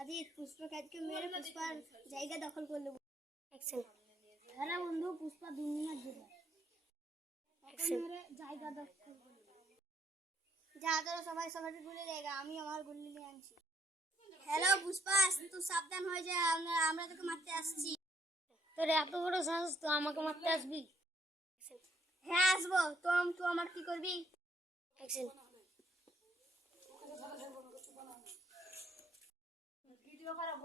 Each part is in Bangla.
আদিত পুষ্পাকে মেরে পুষ্পার জায়গা দখল করে নেব। হ্যাঁ বন্ধু, পুষ্পা দুনিয়ার জেতা, মেরে জায়গা দখল করে নেব। যা তোরা সবাই সবাইকে গুলি জায়গা, আমি আমার গুলি নিয়ে আনছি। হ্যালো পুষ্পা, তুই সাবধান হয়ে যা, আমরা তোকে মারতে আসছি। তোর এত বড় সাহস, তো আমাকে মারতে আসবি? হ্যাঁ আসবো। তুই আমার কি করবি? ভিডিও খারাপ।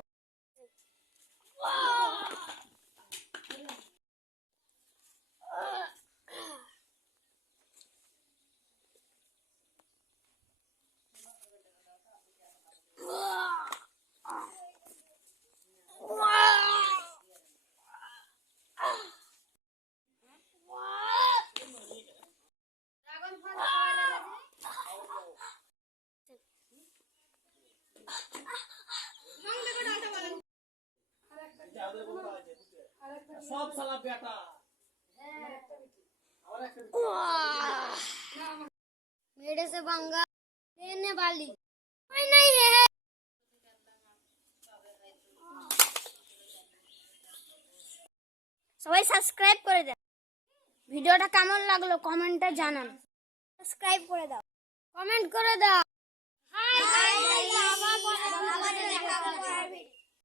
সব শালা বেটা मेरे से पंगा लेने वाली कोई नहीं है। সবাই সাবস্ক্রাইব করে দাও। ভিডিওটা কেমন লাগলো কমেন্টে জানান। সাবস্ক্রাইব করে দাও, কমেন্ট করে দাও। আবার দেখা হবে।